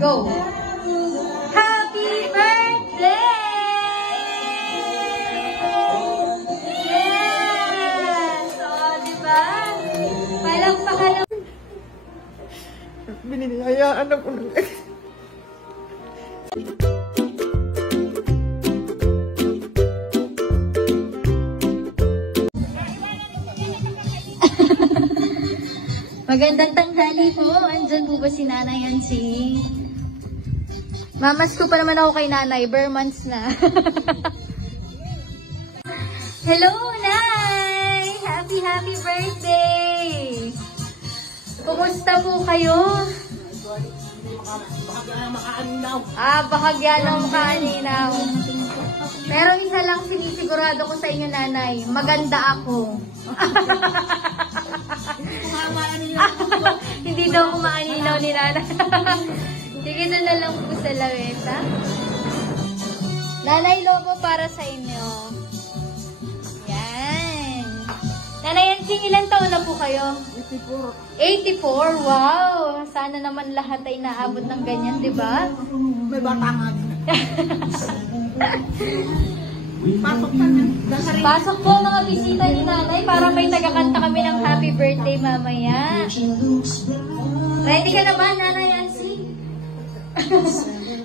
Go! Happy birthday! Yes! O, diba? Palakpakan lang. Binihayaan ako ng... Magandang tanghali po. Andyan po ba si Nanay Yancy? Mamas ko pa naman ako kay Nanay. Bare months na. Hello, Nay! Happy birthday! Kumusta po kayo? Bahagya ng makaaninaw. Pero isa lang sinisigurado ko sa inyo, Nanay. Maganda ako. Hindi daw kumaaninaw ni Nanay. Sige na lang po sa laweta. Nanay Lobo para sa inyo. Yan. Nanay Yancy, ilan taon na po kayo? 84. 84? Wow! Sana naman lahat ay naabot ng ganyan, di ba? May batangan. Pasok po mga bisita ni Nanay para may tagakanta kami ng happy birthday mamaya. Ready ka na ba, Nanay Yancy?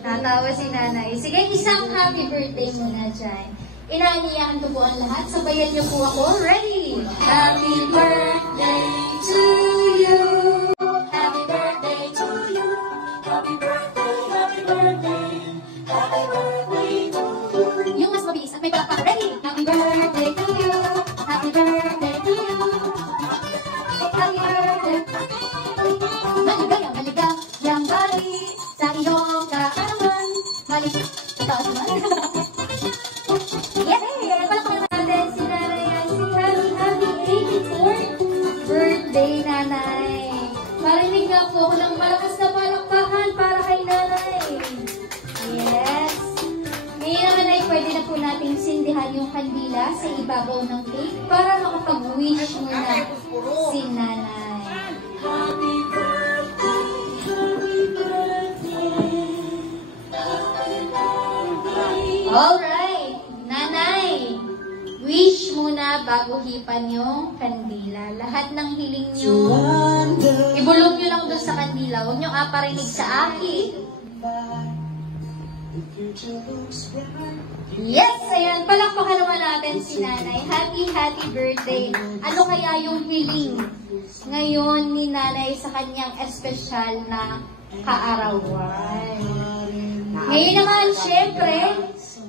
Natawa si Nanay. Sige, isang happy birthday muna dyan. Inaaniyahan ko po ang lahat. Sabayan niyo po ako. Ready? Happy birthday to you. Happy birthday to you. Happy birthday, happy birthday. Happy birthday to you. Yung mas mabilis at may palakpak. Ready? Happy birthday to you. Happy birthday to you. Happy birthday. Maligaya, maligayang bali sa iyong kaarawan. Maligaya. Ito naman. Yay! Palakpakan natin si Nanay Yancy. Happy 84th birthday, Nanay. Marinig nga po ako ng malakas na palakpakan para kay Nanay. Yes. Ngayon naman ay pwede na po nating sindihan yung kandila sa ibabaw ng cake para makapag-wish muna si Nanay. Happy birthday, happy birthday, happy birthday. Alright, Nanay, wish muna bago hipan yung kandila. Lahat ng hiling nyo, ibulong nyo lang doon sa kandila. Huwag nyo aparinig sa akin. Yes! Ayan, palakpakan naman natin si Nanay. Happy birthday. Ano kaya yung hiling ngayon ni Nanay sa kanyang espesyal na kaarawan? Ngayon naman, syempre,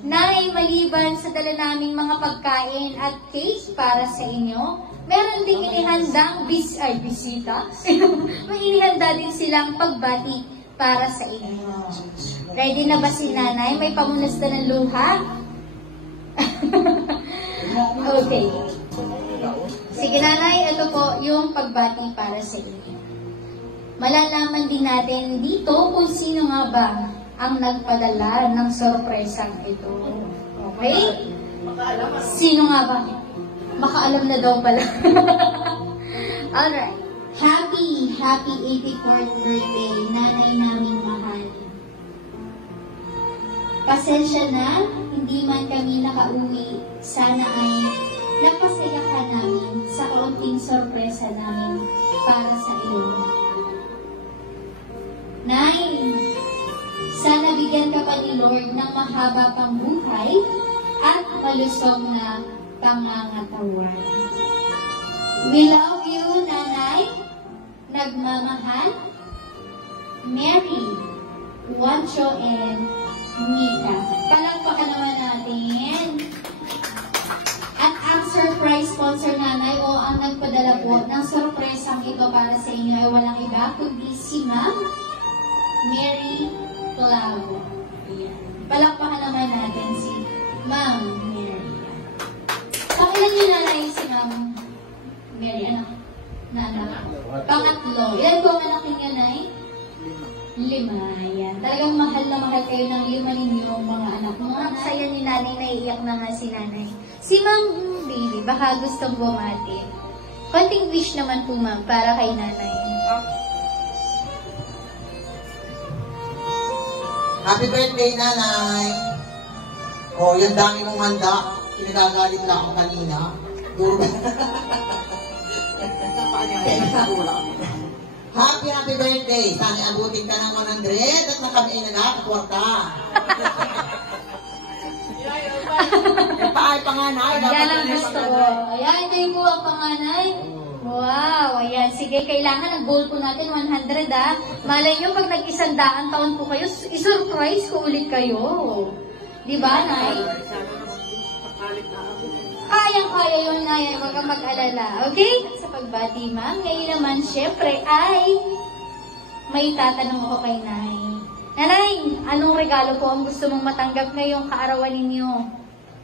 Nay, maliban sa dala naming mga pagkain at cake para sa inyo, meron ding inihandang bisita. May inihanda din silang pagbati para sa inyo. Ready na ba si Nanay? May pamunas na ng luha? Okay. Sige, Nanay, ito po yung pagbati para sa inyo. Malalaman din natin dito kung sino nga ba ang nagpadala ng sorpresang ito. Okay? Sino nga ba? Baka alam na daw pala. Alright. Happy 84th birthday, Nanay naming mahal. Pasensya na, hindi man kami nakauwi. Sana ay napasaya ka namin sa kaunting sorpresa namin para sa iyo. Nay, sana bigyan ka pa ni Lord ng mahaba pang buhay at malusog na pangangatawan. We love you, Nanay. Nagmamahal, Mary, Juancho, and Mika. Palakpakan naman natin. At ang surprise sponsor, Nanay, o ang nagpadala po ng sorpresang ito para sa inyo ay walang iba kundi si Ma'am Mary Clau. Palakpakan naman natin si Ma'am Mary. Pakilan niyo, Nanay, si Ma'am Mary, anak? Pangatlo. Ilan po ang anak ninyo, Nay? 5. Yan. Talagang mahal na mahal kayo ng 5 ninyong mga anak. Ang saya ni Nanay, naiiyak na nga si Nanay. Si Ma'am Baby, baka gustong bumati. Konting wish naman po, Ma'am, para kay Nanay. Happy birthday, nanay! Oh, yung dami mong handa. Kinagagalit na ako kanina. Duro ba? Happy birthday! Sana abutin ka ng 100 at na kami ay nagkakakwarta. Yung paay panganay. Yan ang gusto ko. Ayan, ito yung buwang panganay. Wow, ayan. Sige, kailangan ang goal po natin 100 Malay nyo, pag nag-100 taon po kayo, isurprise ko ulit kayo. Di ba, Nay? Kayang-kaya yun, Nay. Huwag kang mag-alala. Okay? Sa pagbati, ma'am. Ngayon naman, syempre, ay may tatanong ako kay Nay. Nanay, anong regalo po ang gusto mong matanggap ngayong kaarawan ninyo?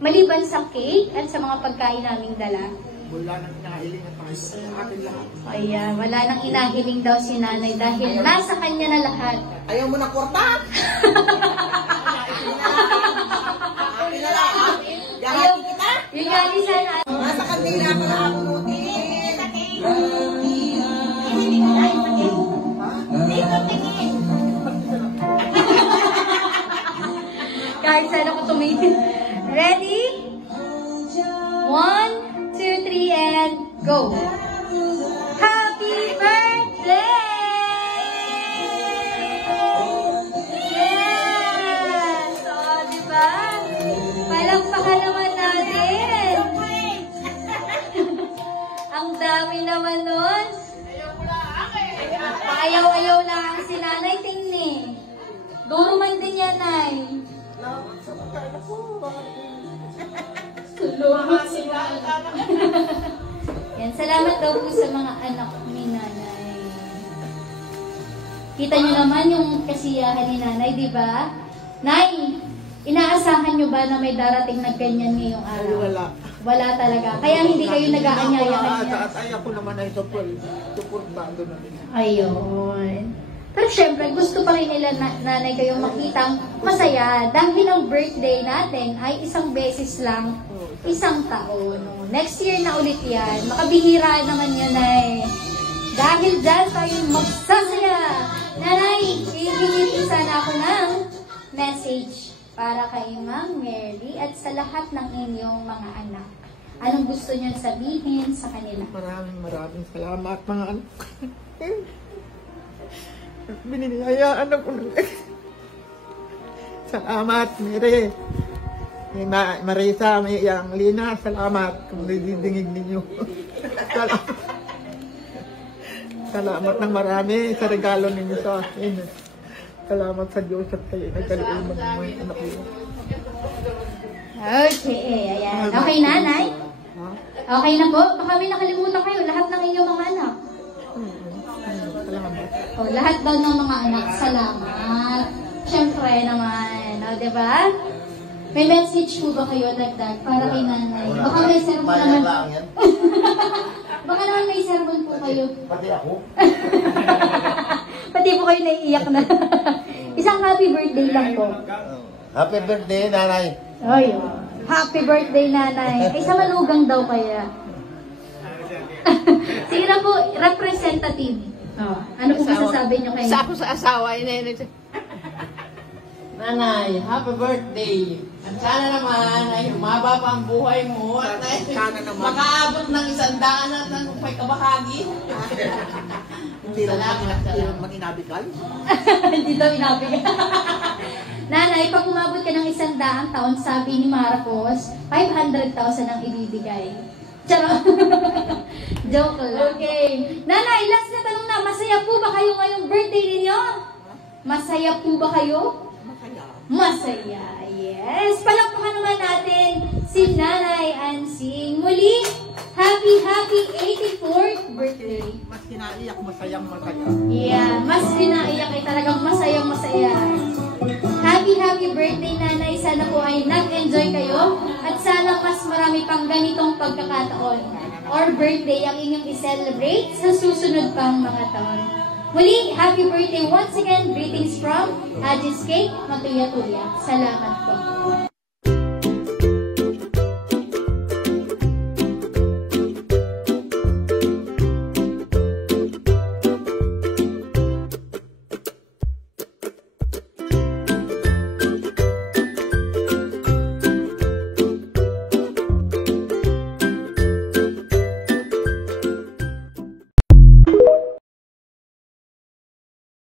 Maliban sa cake at sa mga pagkain naming dala. Wala nang inahiling at sa akin lahat. Ayan, wala nang inahiling daw si nanay dahil nasa kanya na lahat. Ayaw mo na kwarta? Akin na lang, ha? Yahatin kita? Yung gali sana. Nasa kandila ko na abunutin. Kahit sana ko tumitin. Ready? 1, 2, 3, and go! Happy birthday! Yes! O, diba? Palakpakan naman natin. Ang dami naman nun. Ayaw na ang sinanay tingni. Duro man din yan, Nay. Yan, salamat daw po sa mga anak ni nanay. Kita nyo naman yung kasiyahan ni nanay, di ba? Nay, inaasahan nyo ba na may darating na ganyan ngayong Ay, araw? wala. Wala talaga. Kaya hindi kayo nag-aanyaya kanya. At ay ako naman ay support ba doon na rin. Ayun. Pero syempre, gusto pa rin nila nanay kayong makitang masaya. Dahil ang birthday natin ay isang beses lang, isang taon. Next year na ulit yan. Makabihira naman yan ay. Dahil dyan tayo magsasaya. Nanay, hihingi sana ako ng message para kay Ma'am Mary at sa lahat ng inyong mga anak. Anong gusto niyo sabihin sa kanila? Maraming salamat mga anak. Binilihayaan ako ng... Salamat, Mary. May Marisa, may Yang Lina, salamat kung nididingig ninyo. Salamat ng marami sa regalo ninyo sa akin. Salamat sa Diyos at kayo nagkaluin ng mga anak ko. Okay, ayan. Okay, nanay? Okay na po? Baka may nakalimutan kayo. Lahat ng inyong mga anak. Salamat. O, lahat daw ng mga anak, salamat. Siyempre naman. O, diba? May message po ba kayo dagdag para kay nanay? Baka may sermon naman. Baka naman may sermon po kayo. Pati ako? Pati po kayo naiiyak na. Isang happy birthday lang po. Happy birthday, nanay. Ay, happy birthday, nanay. Ay, sa malugang daw kaya. Sige na po, representative. Oh, ano po masasabi nyo kayo? Sa ako sa asawa, inay. Nanay, happy birthday. At sana naman ay humaba pa ang buhay mo at ay Sana naman. makaabot ng 100 at ng upay kabahagi. Salamat. naman inabikal. Hindi daw inabigay. Nanay, pag umabot ka ng 100 taon, sabi ni Marcos, 500,000 ang ibibigay. Charot. Joke lang. Okay. Nanay, last na tanong na. Masaya po ba kayo ngayong birthday ninyo? Masaya po ba kayo? Masaya. Yes. Palakpakan naman natin si Nanay Ansing. Muli, happy 84th birthday. Mas kinaiyak, masayang masaya. Yeah, mas pinaiyak ay talagang masayang masaya. Happy birthday, Nanay. Sana po ay nag-enjoy kayo at sana mas marami pang ganitong pagkakataon or birthday ang inyong i-celebrate sa susunod pang mga taon. Muli, happy birthday once again. Greetings from Ajis Cake, Matuyatuya. Salamat po.